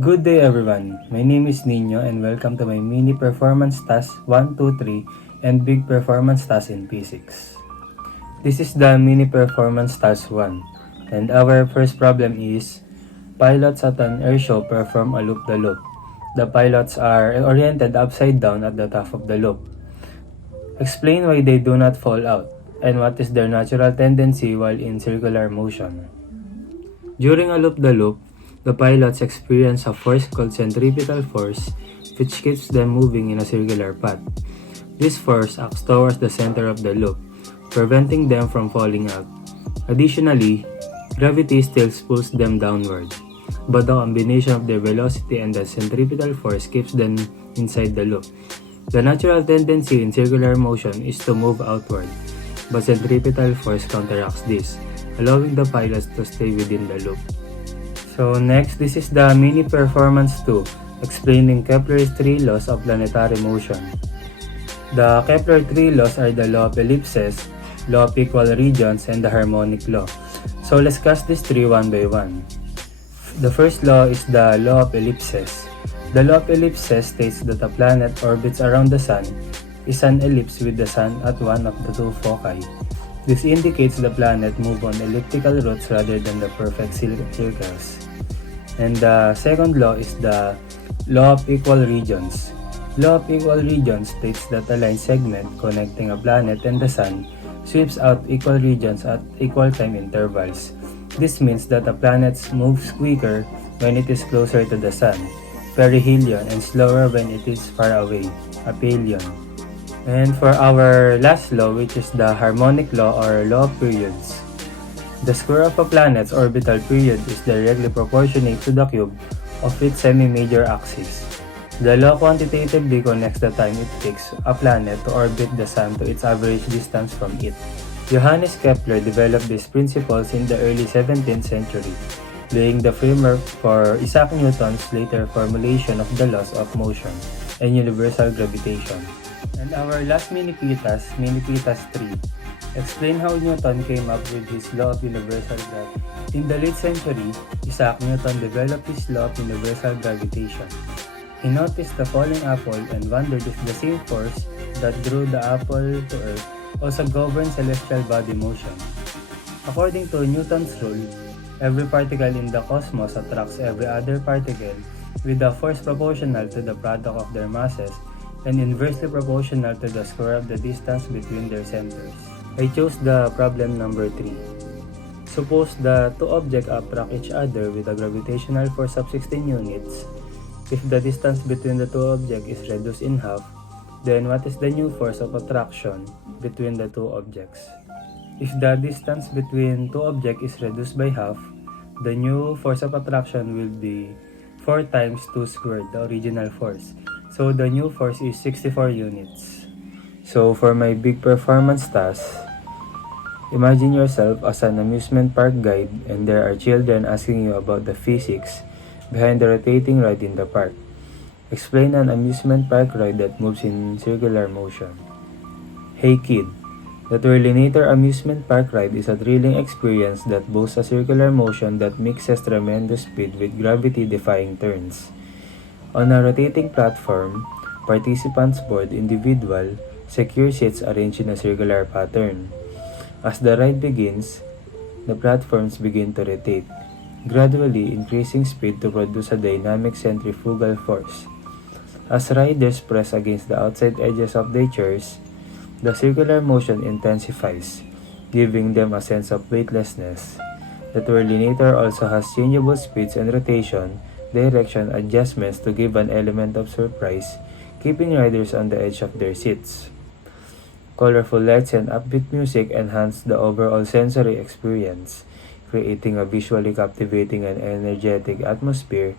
Good day everyone, my name is Nino and welcome to my mini performance task 1, 2, 3 and big performance task in physics. This is the mini performance task 1 and our first problem is pilots at an airshow perform a loop-the-loop. The pilots are oriented upside down at the top of the loop. Explain why they do not fall out and what is their natural tendency while in circular motion. During a loop-the-loop, the pilots experience a force called centripetal force which keeps them moving in a circular path. This force acts towards the center of the loop, preventing them from falling out. Additionally, gravity still pulls them downward, but the combination of their velocity and the centripetal force keeps them inside the loop. The natural tendency in circular motion is to move outward, but centripetal force counteracts this, allowing the pilots to stay within the loop. So next, this is the mini performance 2, explaining Kepler's 3 laws of planetary motion. The Kepler 3 laws are the law of ellipses, law of equal regions, and the harmonic law. So let's discuss these three one by one. The first law is the law of ellipses. The law of ellipses states that a planet orbits around the sun is an ellipse with the sun at one of the two foci. This indicates the planet move on elliptical routes rather than the perfect circles. And the second law is the law of equal regions. Law of equal regions states that a line segment connecting a planet and the sun sweeps out equal regions at equal time intervals. This means that a planet moves quicker when it is closer to the sun, perihelion, and slower when it is far away, aphelion. And for our last law, which is the harmonic law or law of periods. The square of a planet's orbital period is directly proportionate to the cube of its semi-major axis. The law quantitatively connects the time it takes a planet to orbit the sun to its average distance from it. Johannes Kepler developed these principles in the early 17th century, laying the framework for Isaac Newton's later formulation of the laws of motion and universal gravitation. And our last mini-P task 3, explain how Newton came up with his law of universal gravity. In the late century, Isaac Newton developed his law of universal gravitation. He noticed the falling apple and wondered if the same force that drew the apple to earth also governed celestial body motion. According to Newton's rule, every particle in the cosmos attracts every other particle with a force proportional to the product of their masses and inversely proportional to the square of the distance between their centers. I chose the problem number 3. Suppose the two objects attract each other with a gravitational force of 16 units. If the distance between the two objects is reduced in half, then what is the new force of attraction between the two objects? If the distance between two objects is reduced by half, the new force of attraction will be 4 times 2 squared, the original force. So the new force is 64 units. So for my big performance task, imagine yourself as an amusement park guide and there are children asking you about the physics behind the rotating ride in the park. Explain an amusement park ride that moves in circular motion. Hey kid, the Twirlinator amusement park ride is a thrilling experience that boasts a circular motion that mixes tremendous speed with gravity-defying turns. On a rotating platform, participants board individual, secure seats arranged in a circular pattern. As the ride begins, the platforms begin to rotate, gradually increasing speed to produce a dynamic centrifugal force. As riders press against the outside edges of their chairs, the circular motion intensifies, giving them a sense of weightlessness. The Twirlinator also has changeable speeds and rotation direction adjustments to give an element of surprise, keeping riders on the edge of their seats. Colorful lights and upbeat music enhance the overall sensory experience, creating a visually captivating and energetic atmosphere.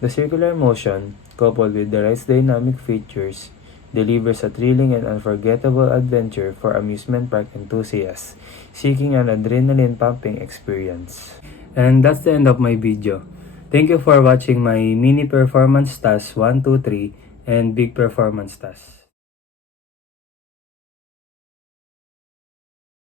The circular motion, coupled with the ride's dynamic features, delivers a thrilling and unforgettable adventure for amusement park enthusiasts seeking an adrenaline-pumping experience. And that's the end of my video. Thank you for watching my mini performance task 1, 2, 3 and big performance task.